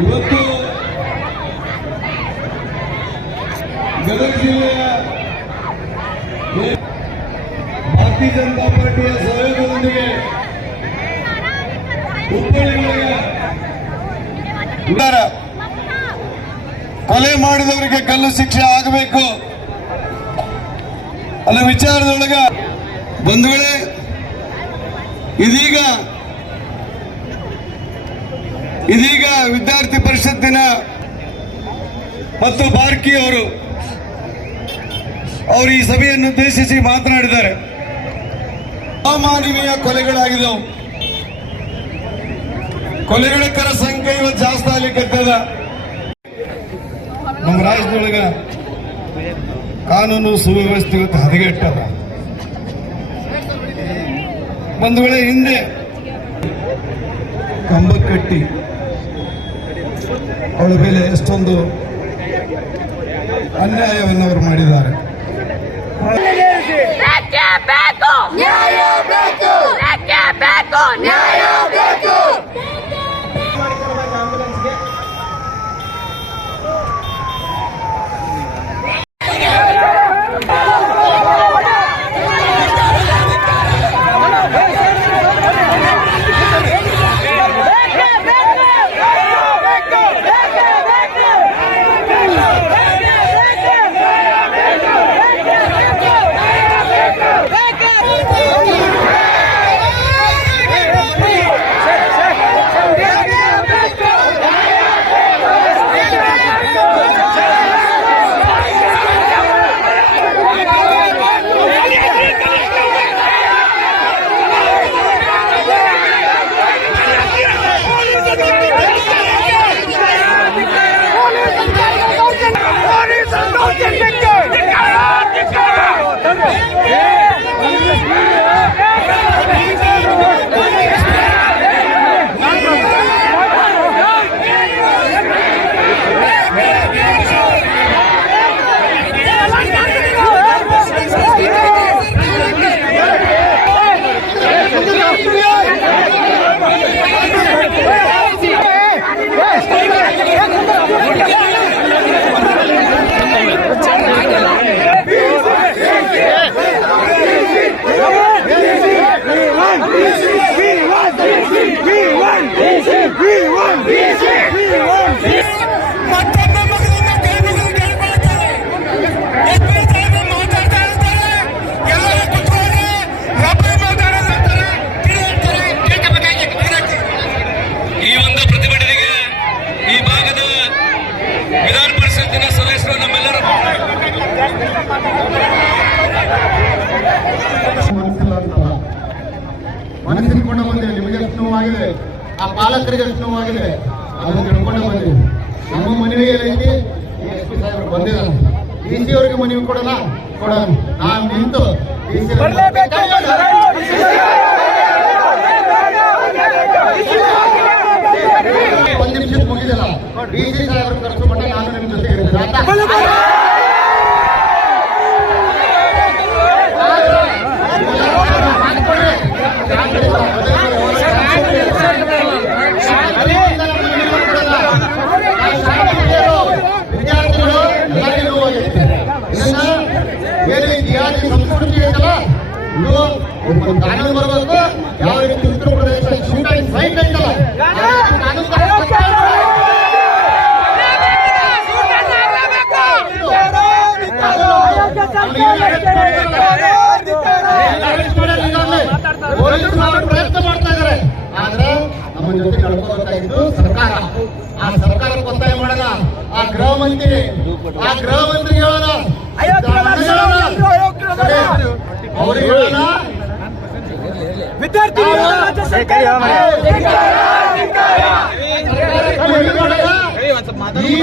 ಇವತ್ತು ಗದಗ ಜಿಲ್ಲೆಯ ಭಾರತೀಯ ಜನತಾ ಪಾರ್ಟಿಯ ಸಹಯೋಗದೊಂದಿಗೆ ಕೊಲೆ ಮಾಡಿದವರಿಗೆ ಕಲ್ಲು ಶಿಕ್ಷೆ ಆಗಬೇಕು ಅಲ್ಲ ವಿಚಾರದೊಳಗ ಬಂಧುಗಳೇ, ಇದೀಗ ಇದೀಗ ವಿದ್ಯಾರ್ಥಿ ಪರಿಷತ್ತಿನ ಮತ್ತು ಬಾರ್ಕಿ ಅವರು ಅವರು ಈ ಸಭೆಯನ್ನು ಉದ್ದೇಶಿಸಿ ಮಾತನಾಡಿದ್ದಾರೆ. ಅಮಾನವೀಯ ಕೊಲೆಗಳಾಗಿದ್ದವು. ಕೊಲೆಗಳಕರ ಸಂಖ್ಯೆ ಇವತ್ತು ಜಾಸ್ತಿ ಕತ್ತದ ನಮ್ಮ ರಾಜ್ಯದೊಳಗ ಕಾನೂನು ಸುವ್ಯವಸ್ಥೆ ಇವತ್ತು ಹದಗೆಟ್ಟದ. ಒಂದು ವೇಳೆ ಹಿಂದೆ ಕಂಬ ಕಟ್ಟಿ ಅವಳ ಮೇಲೆ ಎಷ್ಟೊಂದು ಅನ್ಯಾಯವನ್ನು ಅವರು ಮಾಡಿದ್ದಾರೆ. ನೋವಾಗಿದೆ ಆ ಪಾಲಕರಿಗೆ ನೋವಾಗಿದೆ ಅದನ್ನು ತಿಳ್ಕೊಂಡು ಬಂದಿದೆ ನಮ್ಮ ಮನವಿ ಏನೈತಿ ಎಸ್ ಪಿ ಸಾಹೇಬರು ಬಂದಿದ್ದಾರೆ. ಡಿ ಸಿ ಅವರಿಗೆ ಮನವಿ ಕೊಡಲ್ಲ. ಕೊಡಲ್ಲ. ನಾವು ನಿಂತು ಡಿ ಸಿ ಒಂದು ನಿಮಿಷ ಮುಗಿದಿಲ್ಲ. ಡಿ ಸಿ ಸಾಹೇಬರು ಮಟ್ಟ ನಾನು ನಿಮ್ಮ ಜೊತೆ ಇರ್ತೀನಿ. ನಮ್ಮ ಜೊತೆ ನಡ್ಕೋಬೇಕಾಗಿದ್ದು ಸರ್ಕಾರ. ಆ ಸರ್ಕಾರಕ್ಕೆ ಒತ್ತಾಯ ಮಾಡೋಣ. ಆ ಗೃಹ ಮಂತ್ರಿ. ಆ ಗೃಹ ಮಂತ್ರಿ ಹೇಳೋಣ. ಅವ್ರಿಗೆ ಹೇಳೋಣ. ವಿದ್ಯಾರ್ಥಿ ಈ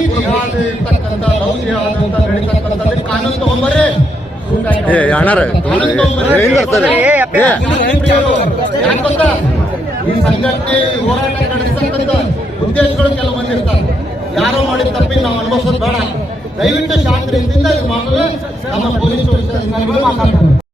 ಇರ್ತಕ್ಕಂಥ ನಡೀತಕ್ಕಂಥದ್ದು ಕಾನೂನು ತಗೊಂಬರ್ರಿ. ಏ, ಅಣ್ಣ ಹೆಂಗ್ ತಗೊಂಬರ್ರಿ. ಏನ್ ಬರ್ತಾರೆ? ಸಂಘಟನೆ ಹೋರಾಟ ನಡೆಸತಕ್ಕಂಥ ಉದ್ದೇಶಗಳು ಕೆಲವು ಮಂದಿ ಇರ್ತಾರೆ. ಯಾರೋ ಮಾಡಿದ ತಪ್ಪಿನ ನಾವು ಅನುಭವಿಸೋದು ಬೇಡ. ದಯವಿಟ್ಟು ಶಾಂತಿ ರೀತಿಯಿಂದ ಇದು ಮಾಡಲು ನಮ್ಮ ಪೊಲೀಸ್ ಮಾತಾಡ್ತಾರೆ.